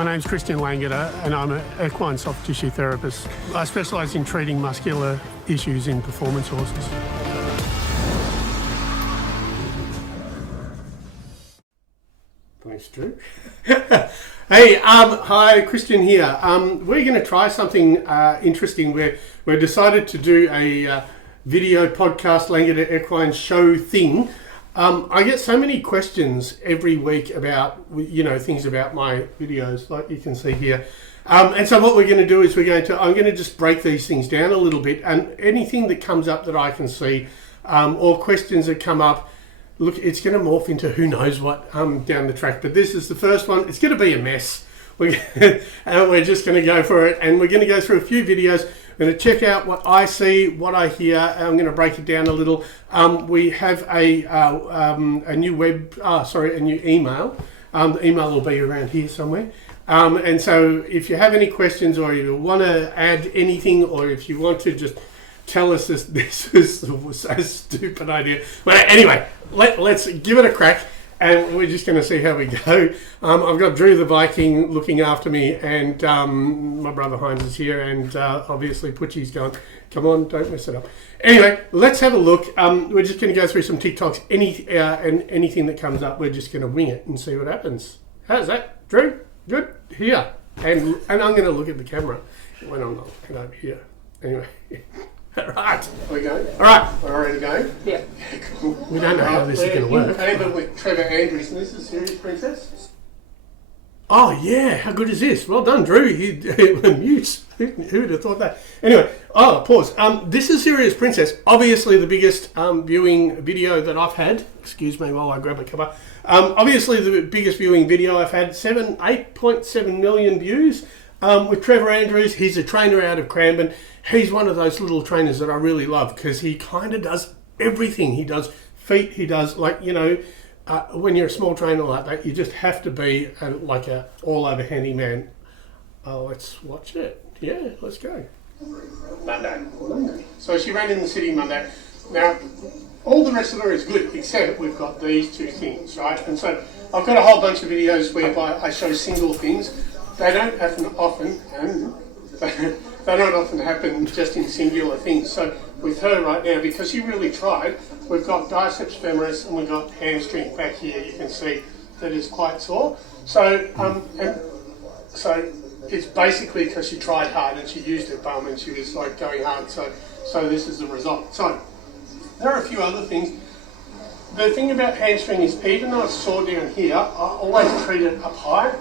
My name's ChristianLangeder and I'm an equine soft tissue therapist. I specialise in treating muscular issues in performance horses. Thanks, Drew. Hey, hi, Christian here. We're going to try something interesting. We've decided to do a video podcast, Langeder Equine show thing. I get so many questions every week about, things about my videos, like you can see here. And so what we're going to do is I'm going to just break these things down a little bit, and anything that comes up that I can see, or questions that come up, look, it's going to morph into who knows what down the track. But this is the first one. It's going to be a mess. We're just going to go for it, and we're going to go through a few videos. I'm going to check out what I see, what I hear. I'm going to break it down a little. We have a new a new email. The email will be around here somewhere. And so if you have any questions, or you want to add anything, or if you want to just tell us this is a stupid idea. Well, anyway, let's give it a crack. And we're just going to see how we go. I've got Drew the Viking looking after me, and my brother Heinz is here, and obviously Putchi's going, come on, don't mess it up. Anyway, let's have a look. We're just going to go through some TikToks. And anything that comes up, we're just going to wing it and see what happens. How's that, Drew? Good? Here. And I'm going to look at the camera when I'm not looking over here. Anyway. Right. Are we going? All right. We're ready to go? Yeah. Cool. We don't know how this is going to work. We're with Trevor Andrews, and this is Serious Princess. Oh, yeah. How good is this? Well done, Drew. He mutes. Who would have thought that? Anyway, pause. This is Serious Princess. Obviously the biggest viewing video that I've had. Excuse me while I grab a cover. Obviously the biggest viewing video I've had. 8.7 million views. With Trevor Andrews. He's a trainer out of Cranbourne. He's one of those little trainers that I really love because he kind of does everything. He does feet, he does when you're a small trainer like that, you just have to be like a all-over handyman. Let's watch it. Yeah, let's go. Monday. So she ran in the city Monday. Now, all the rest of her is good, except we've got these two things, right? And so I've got a whole bunch of videos whereby I show single things. They don't often happen just in singular things. So with her right now, because she really tried, we've got biceps femoris and we've got hamstring back here. You can see that is quite sore. So so it's basically because she tried hard and she used her bum and she was like going hard. So this is the result. So there are a few other things. The thing about hamstring is even though it's sore down here, I always treat it up high.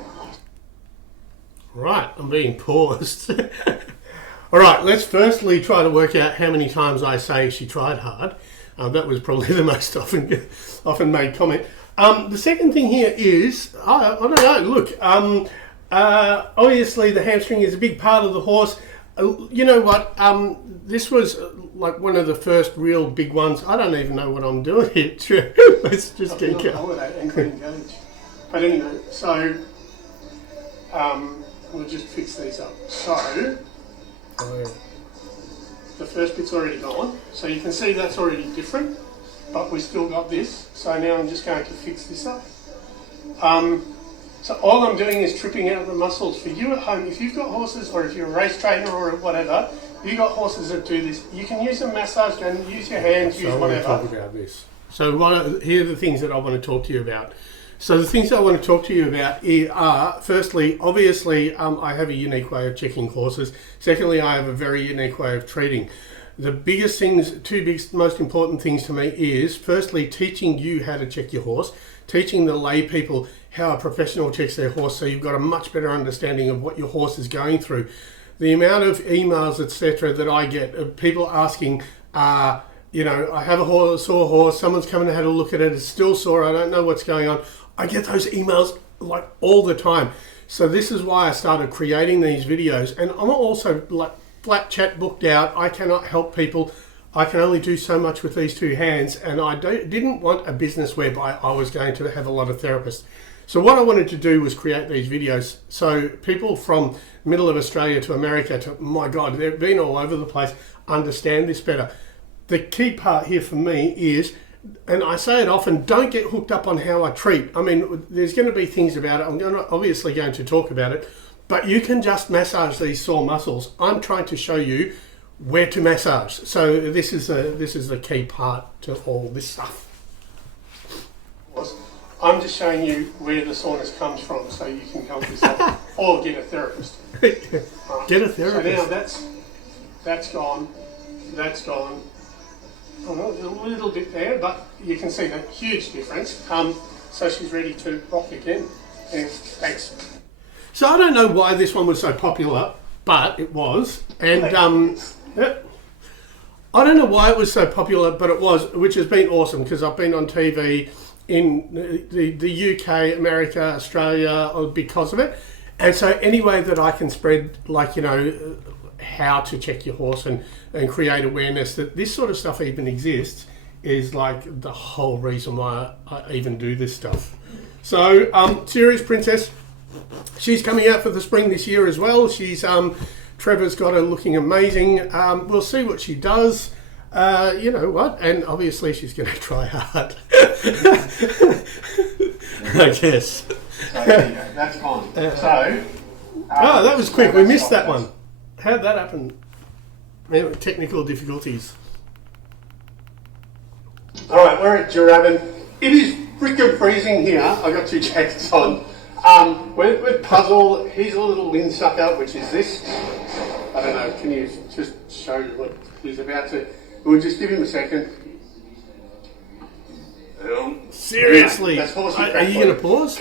Right, I'm being paused. All right, let's firstly try to work out how many times I say she tried hard. That was probably the most often made comment. The second thing here is, I don't know, look, obviously the hamstring is a big part of the horse. You know what, this was like one of the first real big ones. I don't even know what I'm doing here. Let's just get going. But anyway, so we'll just fix these up. So the first bit's already gone, so you can see that's already different, but we've still got this. So now I'm just going to fix this up. So all I'm doing is tripping out the muscles. For you at home, if you've got horses, or if you're a race trainer or whatever, if you've got horses that do this, you can use a massage gun, use your hands, use whatever. So I want to talk about this. So here are the things that I want to talk to you about. So the things I want to talk to you about are, firstly, obviously, I have a unique way of checking horses. Secondly, I have a very unique way of treating. The biggest things, most important things to me is, firstly, teaching you how to check your horse, teaching the lay people how a professional checks their horse so you've got a much better understanding of what your horse is going through. The amount of emails, etc., that I get of people asking, I have a sore horse, someone's come and had a look at it, it's still sore, I don't know what's going on. I get those emails like all the time. So this is why I started creating these videos. And I'm also like flat chat booked out. I cannot help people. I can only do so much with these two hands. And I didn't want a business whereby I was going to have a lot of therapists. So what I wanted to do was create these videos. So people from middle of Australia to America to, my God, they've been all over the place, understand this better. The key part here for me is and I say it often, don't get hooked up on how I treat. I mean, there's going to be things about it. Obviously going to talk about it, but you can just massage these sore muscles. I'm trying to show you where to massage. So this is the key part to all this stuff. I'm just showing you where the soreness comes from, so you can help yourself or get a therapist. Get a therapist. So now that's gone. That's gone. Oh, a little bit there, but you can see the huge difference. So she's ready to rock again. Yeah, thanks. So I don't know why this one was so popular, but it was. And I don't know why it was so popular, but it was, which has been awesome because I've been on TV in the UK, America, Australia because of it. And so any way that I can spread, like, you know, how to check your horse and create awareness that this sort of stuff even exists is like the whole reason why I even do this stuff. So Serious Princess, she's coming out for the spring this year as well. She's Trevor's got her looking amazing. We'll see what she does. You know what? And obviously she's going to try hard. I guess. So there you go. That's gone. So. Oh, that was quick. We missed that one. How'd that happen? Technical difficulties. All right, we're at Juravan. It is freaking freezing here. I got two jackets on. With Puzzle, he's a little windsucker, which is this. I don't know. Can you just show you what he's about to? We'll just give him a second. Seriously, are you going to pause?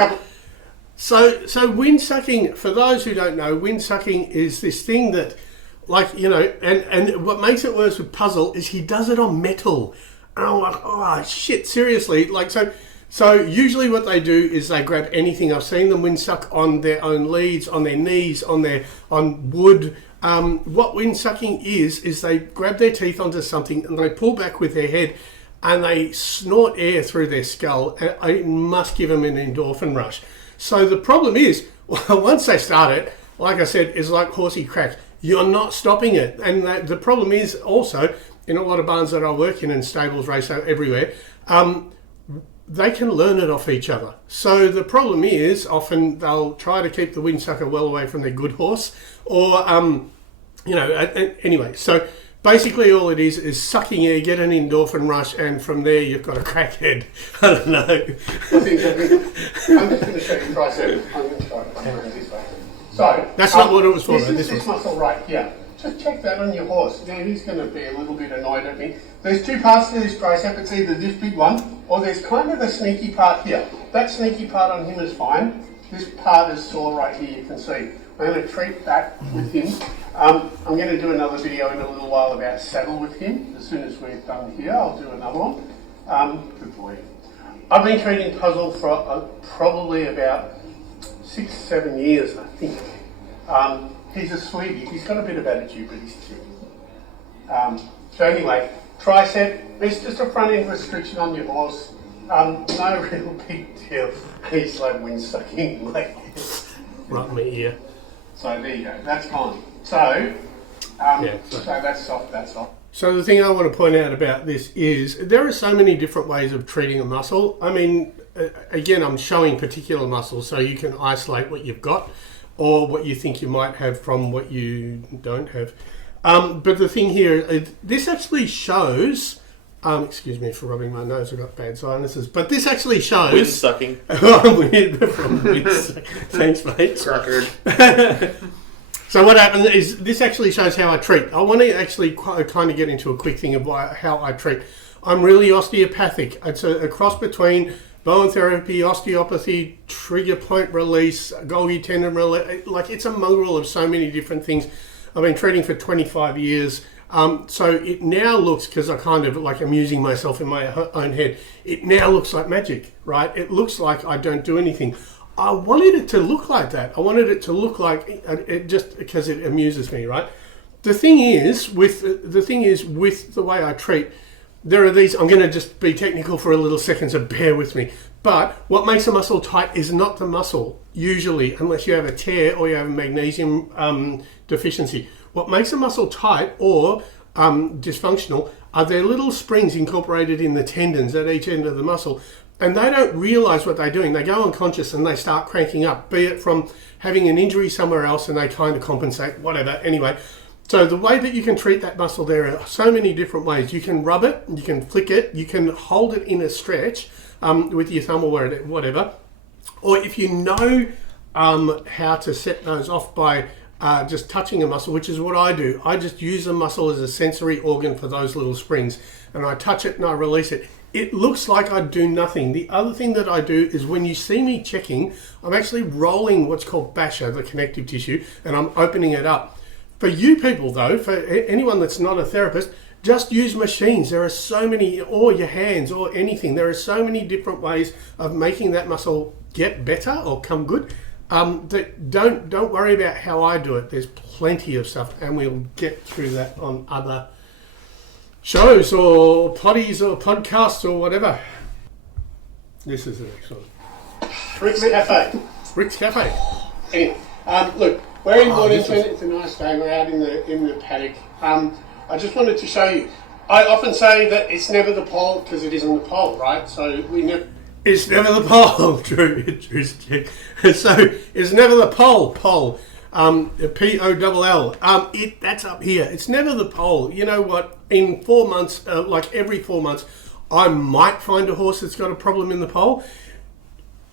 So wind sucking, for those who don't know, wind sucking is this thing that, like, you know, and what makes it worse with Puzzle is he does it on metal. And I'm like, oh shit, seriously. Like, so usually what they do is they grab anything. I've seen them wind suck on their own leads, on their knees, on wood. What wind sucking is they grab their teeth onto something and they pull back with their head and they snort air through their skull, and it must give them an endorphin rush. So the problem is, once they start it, like I said, it's like horsey crack. You're not stopping it. And the problem is also, in a lot of barns that I work in and stables, racehouse, everywhere, they can learn it off each other. So the problem is, often they'll try to keep the windsucker well away from their good horse, or, you know, anyway. So basically all it is sucking air, get an endorphin rush, and from there you've got a crackhead. I don't know. I'm just going to show you tricep. I'm going to try to come this way. So that's not what it was for. This muscle right here. Just check that on your horse. Now he's going to be a little bit annoyed at me. There's two parts to this tricep. It's either this big one, or there's kind of a sneaky part here. That sneaky part on him is fine. This part is sore right here, you can see. I'm going to treat that with him. I'm going to do another video in a little while about saddle with him. As soon as we're done here, I'll do another one. Good boy. I've been treating Puzzle for probably about 6-7 years, I think. He's a sweetie. He's got a bit of attitude, but he's cute. So anyway, tricep, it's just a front end restriction on your horse. No real big deal. He's like wind sucking like this. Right in my ear. So there you go, that's gone. So that's soft, So the thing I want to point out about this is there are so many different ways of treating a muscle. I mean, again, I'm showing particular muscles so you can isolate what you've got or what you think you might have from what you don't have. But the thing here, this actually shows, excuse me for rubbing my nose, I've got bad sinuses, but this actually shows... Wind sucking. Thanks, mate. Crackard. So what happens is this actually shows how I treat. I want to actually kind of get into a quick thing of how I treat. I'm really osteopathic. It's a cross between bone therapy, osteopathy, trigger point release, Golgi tendon release. Like, it's a mongrel of so many different things. I've been treating for 25 years. So it now looks, because I kind of like amusing myself in my own head, it now looks like magic, right? It looks like I don't do anything. I wanted it to look like that. I wanted it to look like it just because it amuses me, right? The thing is with the way I treat, there are these. I'm going to just be technical for a little second, so bear with me. But what makes a muscle tight is not the muscle usually, unless you have a tear or you have a magnesium deficiency. What makes a muscle tight or dysfunctional they're little springs incorporated in the tendons at each end of the muscle, and they don't realise what they're doing. They go unconscious and they start cranking up, be it from having an injury somewhere else and they kind of compensate, whatever. Anyway, so the way that you can treat that muscle, there are so many different ways. You can rub it, you can flick it, you can hold it in a stretch with your thumb or whatever. Or if you know how to set those off by just touching a muscle, which is what I do. I just use a muscle as a sensory organ for those little springs, and I touch it and I release it. It looks like I do nothing. The other thing that I do is when you see me checking, I'm actually rolling what's called fascia, the connective tissue, and I'm opening it up. For you people though, for anyone that's not a therapist, just use machines. There are so many, or your hands or anything. There are so many different ways of making that muscle get better or come good. That don't worry about how I do it. There's plenty of stuff, and we'll get through that on other shows or poddies or podcasts or whatever. This is the next one. Rick's Cafe. Rick's Cafe. Anyway, look, we're in Mornington. It's a nice day. We're out in the paddock. I just wanted to show you. I often say that it's never the pole because it isn't the pole, right? So we never. It's never the pole. True. So it's never the pole. P-O-L-L. That's up here. It's never the pole. You know what? In 4 months, like every 4 months, I might find a horse that's got a problem in the pole.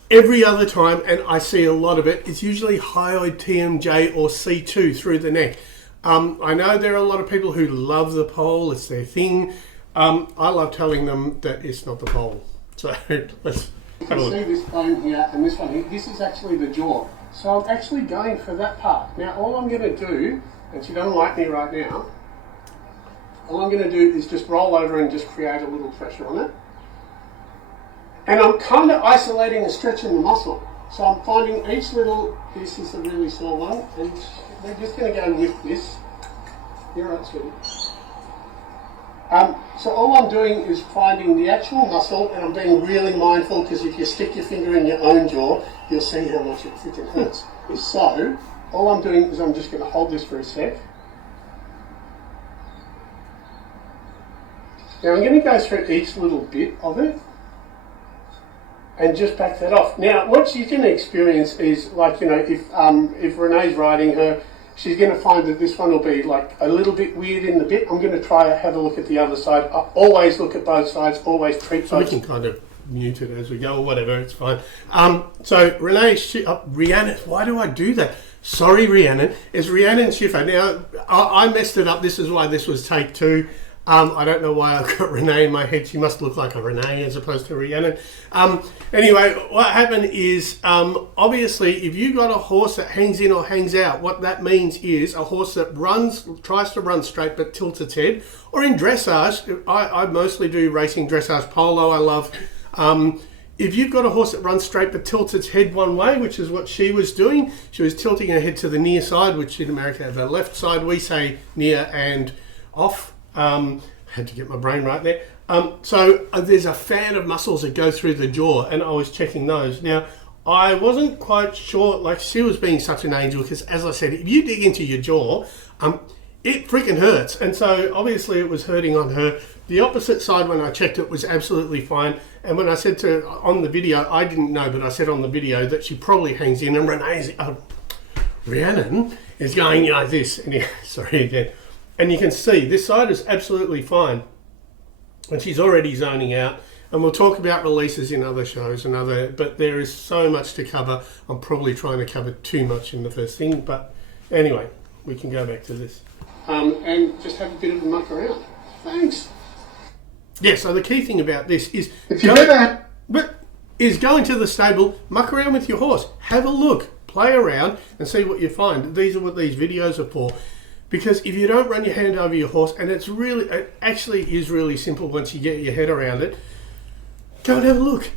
Every other time, and I see a lot of it, it's usually hyoid TMJ or C2 through the neck. I know there are a lot of people who love the pole. It's their thing. I love telling them that it's not the pole. So let's have a look. You can see this bone here and this one here. This is actually the jaw. So I'm actually going for that part. Now all I'm going to do, and she doesn't like me right now, all I'm going to do is just roll over and just create a little pressure on it. And I'm kind of isolating and stretching the muscle. So I'm finding each little, this is a really sore one, and we're just going to go with this. You're right, sweetie. So all I'm doing is finding the actual muscle, and I'm being really mindful because if you stick your finger in your own jaw, you'll see how much it freaking hurts. So all I'm doing is I'm just going to hold this for a sec. Now I'm going to go through each little bit of it and just back that off. Now what she's going to experience is, like, you know, if Renee's riding her, she's going to find that this one will be like a little bit weird in the bit. I'm going to try to have a look at the other side. I always look at both sides, always treat both. We can kind of mute it as we go or whatever, it's fine. So Renee, Rhiannon, why do I do that? Sorry, Rhiannon. It's Rhiannon Schiffer. Now, I messed it up. This is why this was take 2. I don't know why I've got Renee in my head. She must look like a Renee as opposed to Rhiannon. Anyway, what happened is, obviously, if you got a horse that hangs in or hangs out, what that means is a horse that tries to run straight but tilts its head. Or in dressage, I mostly do racing dressage, polo I love. If you've got a horse that runs straight but tilts its head one way, which is what she was doing, she was tilting her head to the near side, which in America is the left side. We say near and off. Had to get my brain right there. So there's a fan of muscles that go through the jaw, and I was checking those. Now, I wasn't quite sure, like, she was being such an angel, because as I said, if you dig into your jaw, it freaking hurts. And so obviously it was hurting on her. The opposite side, when I checked it, was absolutely fine. And when I said to her on the video, I didn't know, but I said on the video that she probably hangs in, and Rhiannon is going like this. And sorry again. And you can see this side is absolutely fine. And she's already zoning out. And we'll talk about releases in other shows but there is so much to cover. I'm probably trying to cover too much in the first thing. But anyway, we can go back to this. And just have a bit of a muck around. Thanks. Yeah, so the key thing about this is going to the stable, muck around with your horse. Have a look, play around and see what you find. These are what these videos are for. Because if you don't run your hand over your horse, and it actually is really simple once you get your head around it, go and have a look.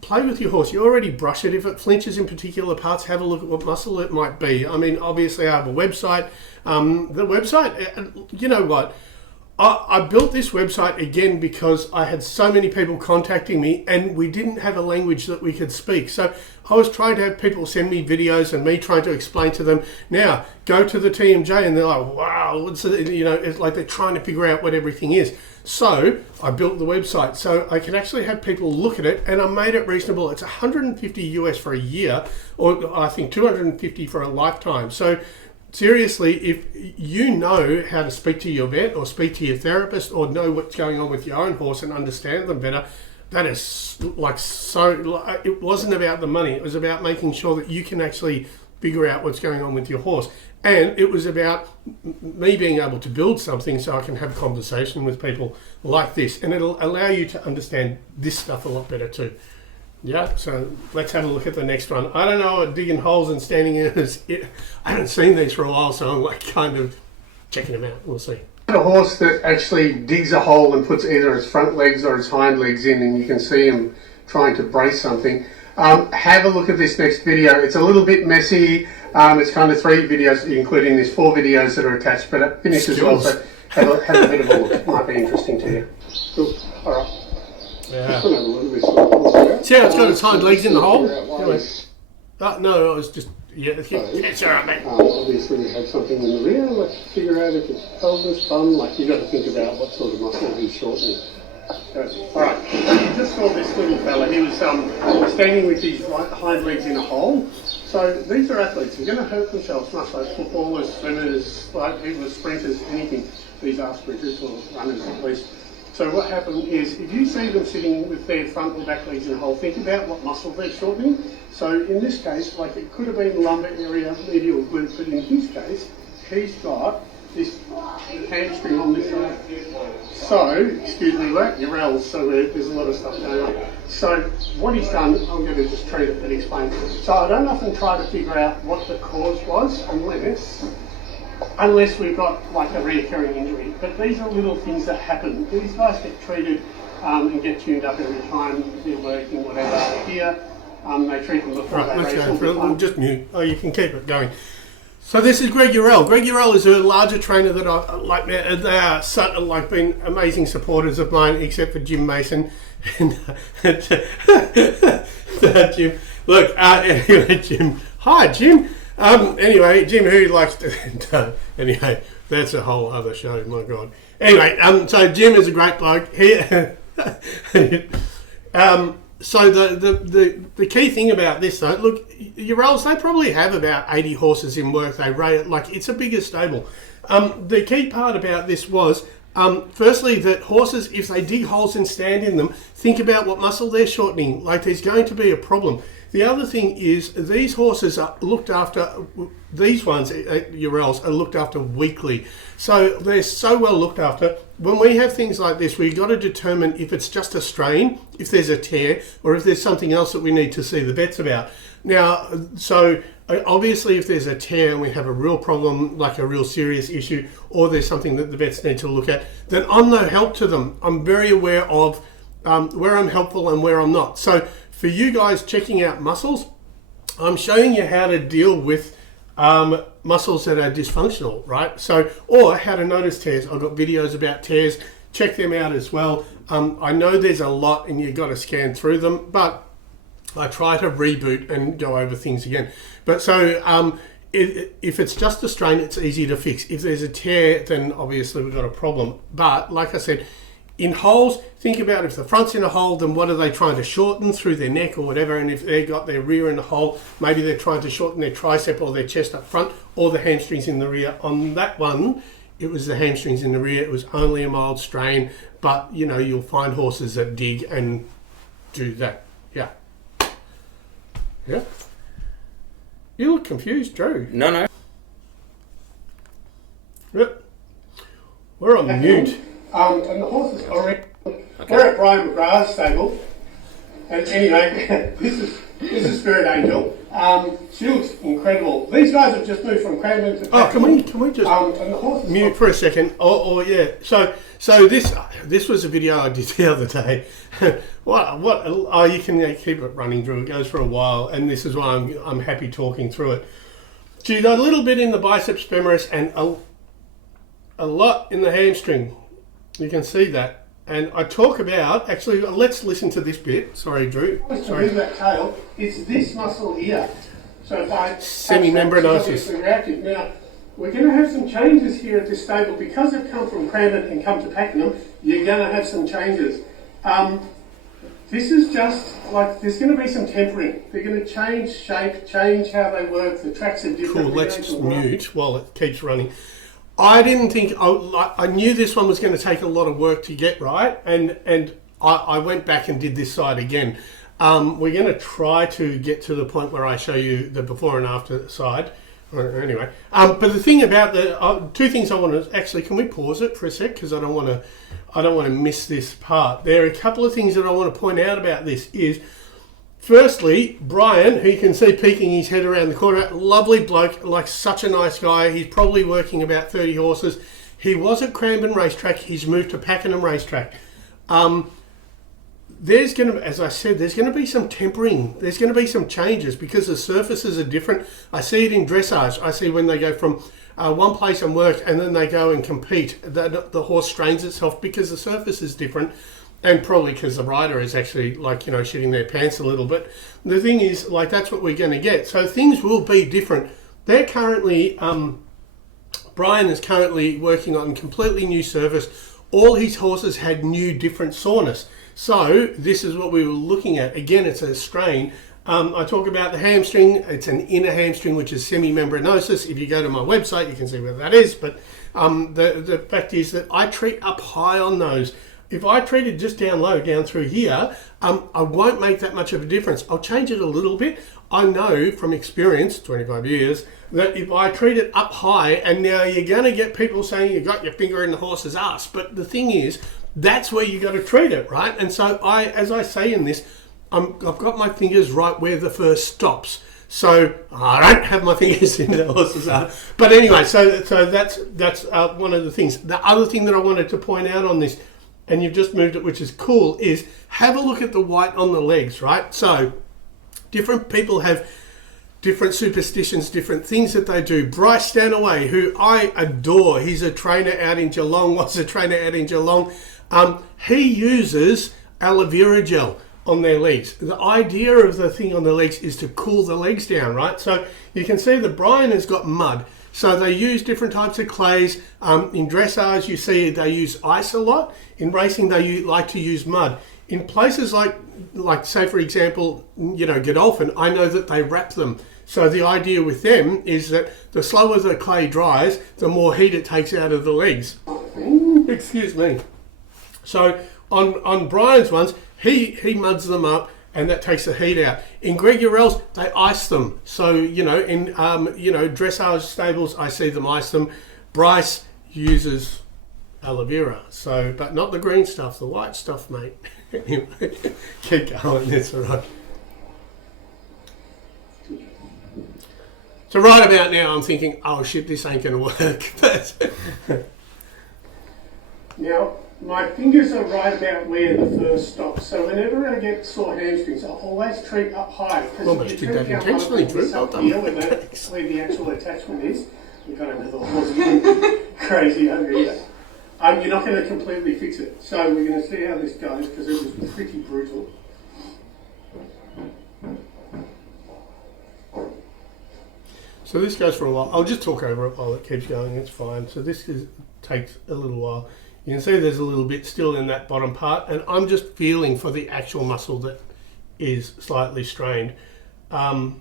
Play with your horse. You already brush it. If it flinches in particular parts, have a look at what muscle it might be. I mean, obviously I have a website. The website, you know what? I built this website again because I had so many people contacting me and we didn't have a language that we could speak. So I was trying to have people send me videos and me trying to explain to them, now go to the TMJ, and they're like, wow, what's it? You know, it's like they're trying to figure out what everything is. So I built the website so I could actually have people look at it, and I made it reasonable. It's 150 US for a year, or I think 250 for a lifetime. So seriously, if you know how to speak to your vet or speak to your therapist or know what's going on with your own horse and understand them better, that is like so, it wasn't about the money. It was about making sure that you can actually figure out what's going on with your horse. And it was about me being able to build something so I can have a conversation with people like this. And it'll allow you to understand this stuff a lot better too. Yeah, so let's have a look at the next one. I don't know what digging holes and standing in is. I haven't seen these for a while, so I'm like kind of checking them out. We'll see. A horse that actually digs a hole and puts either his front legs or his hind legs in, and you can see him trying to brace something. Have a look at this next video. It's a little bit messy. It's kind of 3 videos, including these 4 videos that are attached, but it finishes well, so have a bit of a look. It might be interesting to you. Cool. All right. Yeah. See how it's got its hind legs in the hole? Anyway. No, it was just, yeah, it's all right, mate. Obviously we have something in the rear. Let's figure out if it's pelvis, bum. Like, you've got to think about what sort of muscle he's shortening. All right, you just saw this little fella. He was standing with his hind legs in a hole. So these are athletes. They're going to hurt themselves, much like footballers, swimmers, like people, sprinters, anything. These are sprinters or runners at least. So what happened is, if you see them sitting with their front or back legs in a hole, think about what muscle they're shortening. So in this case, like, it could have been the lumbar area, medial glute, but in his case, he's got this hamstring on this side. So, excuse me, your L's, so there's a lot of stuff going on. So what he's done, I'm going to just treat it and explain. So I don't often try to figure out what the cause was unless we've got like a reoccurring injury. But these are little things that happen. These guys get treated and get tuned up every time they're working, whatever. Here, they treat them before they race. Let's go. Just mute. Oh, you can keep it going. So this is Greg Urell. Greg Urell is a larger trainer that I like. They are like been amazing supporters of mine, except for Jim Mason and Jim. Look, anyway, Jim. Hi, Jim. Anyway, Jim, who likes to... anyway, that's a whole other show, my God. Anyway, so Jim is a great bloke. So the key thing about this, though, look, Urells, they probably have about 80 horses in work. They rate, like, it's a bigger stable. The key part about this was, firstly, that horses, if they dig holes and stand in them, think about what muscle they're shortening. Like, there's going to be a problem. The other thing is, these horses are looked after, these ones, Urells, are looked after weekly. So they're so well looked after. When we have things like this, we've got to determine if it's just a strain, if there's a tear, or if there's something else that we need to see the vets about. Now, so obviously if there's a tear and we have a real problem, like a real serious issue, or there's something that the vets need to look at, then I'm no help to them. I'm very aware of where I'm helpful and where I'm not. So for you guys checking out muscles, I'm showing you how to deal with muscles that are dysfunctional, right? So, or how to notice tears. I've got videos about tears. Check them out as well. I know there's a lot and you've got to scan through them, but I try to reboot and go over things again. But so if it's just a strain, it's easy to fix. If there's a tear, then obviously we've got a problem. But like I said, in holes, think about if the front's in a hole, then what are they trying to shorten through their neck or whatever? And if they've got their rear in a hole, maybe they're trying to shorten their tricep or their chest up front or the hamstrings in the rear. On that one, it was the hamstrings in the rear. It was only a mild strain, but you know, you'll find horses that dig and do that. Yeah. Yeah. You look confused, Drew. No. Yep. We're on mute. And the horse is already... Okay. We're at Brian McGrath's stable. And anyway, this is Spirit Angel. She looks incredible. These guys have just moved from Cranbourne to... Oh, can we just and the horse mute for a second? Yeah. So this was a video I did the other day. Oh, you can keep it running, Drew. It goes for a while, and this is why I'm happy talking through it. She's got a little bit in the biceps femoris and a lot in the hamstring. You can see that. And I talk about, actually, let's listen to this bit. Sorry, Drew. Sorry. That tail, it's this muscle here. So if I semi-membranosus. Reactive. Now, we're going to have some changes here at this stable. Because they've come from Cranbourne and come to Pakenham, you're going to have some changes. This is just like, there's going to be some tempering. They're going to change shape, change how they work. The tracks are different. Cool, let's mute while it keeps running. I didn't think, I knew this one was going to take a lot of work to get right, and I went back and did this side again. We're going to try to get to the point where I show you the before and after side. Anyway, but the thing about the two things I want to actually, can we pause it for a sec, because I don't want to miss this part. There are a couple of things that I want to point out about this. Is firstly, Brian, who you can see peeking his head around the corner, lovely bloke, like such a nice guy. He's probably working about 30 horses. He was at Cranbourne Racetrack. He's moved to Pakenham Racetrack. There's going to, as I said, there's going to be some tempering. There's going to be some changes because the surfaces are different. I see it in dressage. I see when they go from one place and work and then they go and compete, the horse strains itself because the surface is different, and probably because the rider is actually, like, you know, shitting their pants a little bit. The thing is, like, that's what we're going to get. So things will be different. They're currently, Brian is currently working on completely new surface. All his horses had new different soreness. So this is what we were looking at. Again, it's a strain. I talk about the hamstring. It's an inner hamstring, which is semi-membranosus. If you go to my website, you can see where that is. But the fact is that I treat up high on those. If I treat it just down low, down through here, I won't make that much of a difference. I'll change it a little bit. I know from experience, 25 years, that if I treat it up high, and now you're going to get people saying you got your finger in the horse's ass. But the thing is, that's where you got to treat it, right? And so as I say in this, I've got my fingers right where the first stops. So I don't have my fingers in the horse's ass. But anyway, so that's one of the things. The other thing that I wanted to point out on this, and you've just moved it, which is cool, is have a look at the white on the legs, right? So different people have different superstitions, different things that they do. Bryce Stanaway, who I adore, he's a trainer out in Geelong, was a trainer out in Geelong. He uses aloe vera gel on their legs. The idea of the thing on the legs is to cool the legs down, right? So you can see that Brian has got mud. So they use different types of clays. In dressage, you see they use ice a lot. In racing, they like to use mud. In places like say, for example, you know, Godolphin, I know that they wrap them. So the idea with them is that the slower the clay dries, the more heat it takes out of the legs. Excuse me. So on Brian's ones, he muds them up, and that takes the heat out. In Greg Urel's, they ice them. So, you know, in dressage stables, I see them ice them. Bryce uses aloe vera. So, but not the green stuff, the white stuff, mate. Anyway, keep going. That's all right. So right about now, I'm thinking, oh shit, this ain't going to work. Now, my fingers are right about where the first stops. So whenever I get sore hamstrings, I'll always treat up high. Almost did that intentionally, Drew. Well done. Where the actual attachment is. We've got another horse crazy over here. You're not going to completely fix it. So we're going to see how this goes, because it was pretty brutal. So this goes for a while. I'll just talk over it while it keeps going. It's fine. So this takes a little while. You can see there's a little bit still in that bottom part, and I'm just feeling for the actual muscle that is slightly strained. And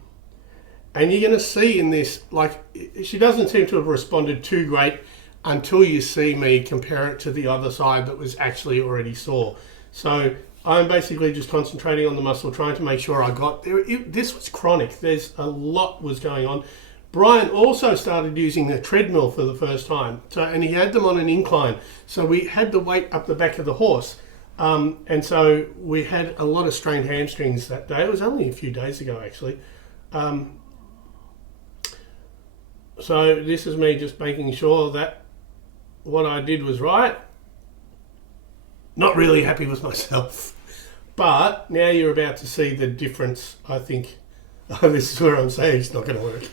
you're going to see in this, like, she doesn't seem to have responded too great until you see me compare it to the other side that was actually already sore. So I'm basically just concentrating on the muscle, trying to make sure I got there. This was chronic. There's a lot was going on. Brian also started using the treadmill for the first time. And he had them on an incline. So we had the weight up the back of the horse. And so we had a lot of strained hamstrings that day. It was only a few days ago, actually. So this is me just making sure that what I did was right. Not really happy with myself. But now you're about to see the difference, I think. This is where I'm saying it's not going to work.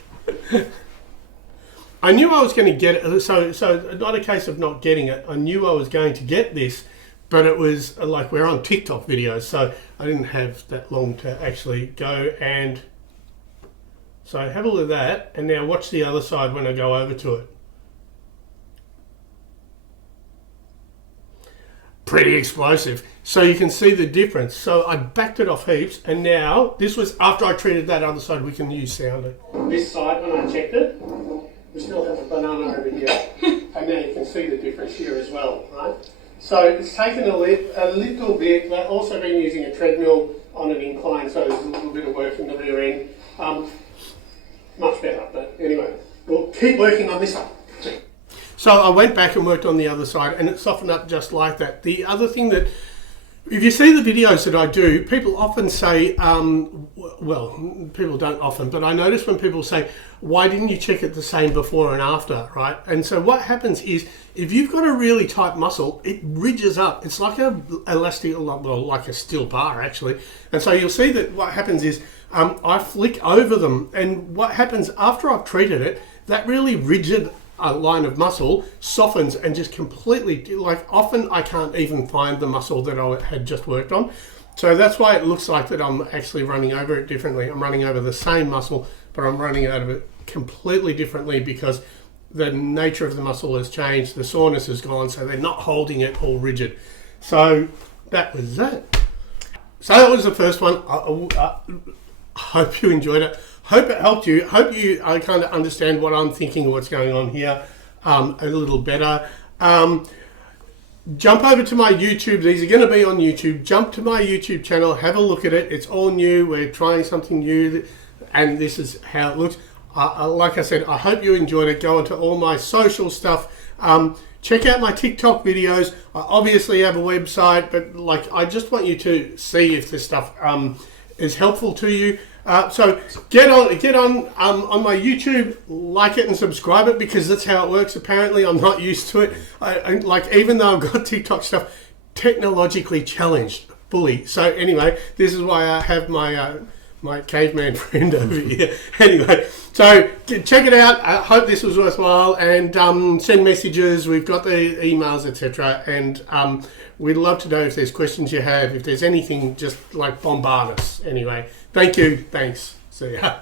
I knew I was going to get it. So not a case of not getting it. I knew I was going to get this, but it was like we're on TikTok videos, so I didn't have that long to actually go and. So have a look at that, and now watch the other side when I go over to it. Pretty explosive. So you can see the difference. So I backed it off heaps, and now this was after I treated that other side. We can use sounder. This side, when I checked it, we still have a banana over here, and now you can see the difference here as well, right? So it's taken a little bit. They've also been using a treadmill on an incline, so there's a little bit of work in the rear end. Much better, but anyway, we'll keep working on this one. So I went back and worked on the other side, and it softened up just like that. The other thing that, if you see the videos that I do, people often say, well, people don't often, but I notice when people say, why didn't you check it the same before and after, right? And so what happens is, if you've got a really tight muscle, it ridges up. It's like a elastic, well, like a steel bar actually. And so you'll see that what happens is, I flick over them, and what happens after I've treated it, that really rigid line of muscle softens and just completely, like often I can't even find the muscle that I had just worked on. So that's why it looks like that I'm actually running over it differently. I'm running over the same muscle, but I'm running over it completely differently because the nature of the muscle has changed, the soreness is gone, so they're not holding it all rigid. So that was that. So that was the first one. I hope you enjoyed it. Hope it helped you. Hope you kind of understand what I'm thinking, what's going on here a little better. Jump over to my YouTube. These are going to be on YouTube. Jump to my YouTube channel. Have a look at it. It's all new. We're trying something new, and this is how it looks. Like I said, I hope you enjoyed it. Go onto all my social stuff. Check out my TikTok videos. I obviously have a website, but like I just want you to see if this stuff is helpful to you. So get on my YouTube, like it and subscribe it, because that's how it works. Apparently, I'm not used to it. I like, even though I've got TikTok stuff, technologically challenged fully. So anyway, this is why I have my caveman friend over here. Anyway, so check it out. I hope this was worthwhile, and send messages. We've got the emails, etc. And we'd love to know if there's questions you have. If there's anything, just like bombard us. Anyway, thank you. Thanks. See ya.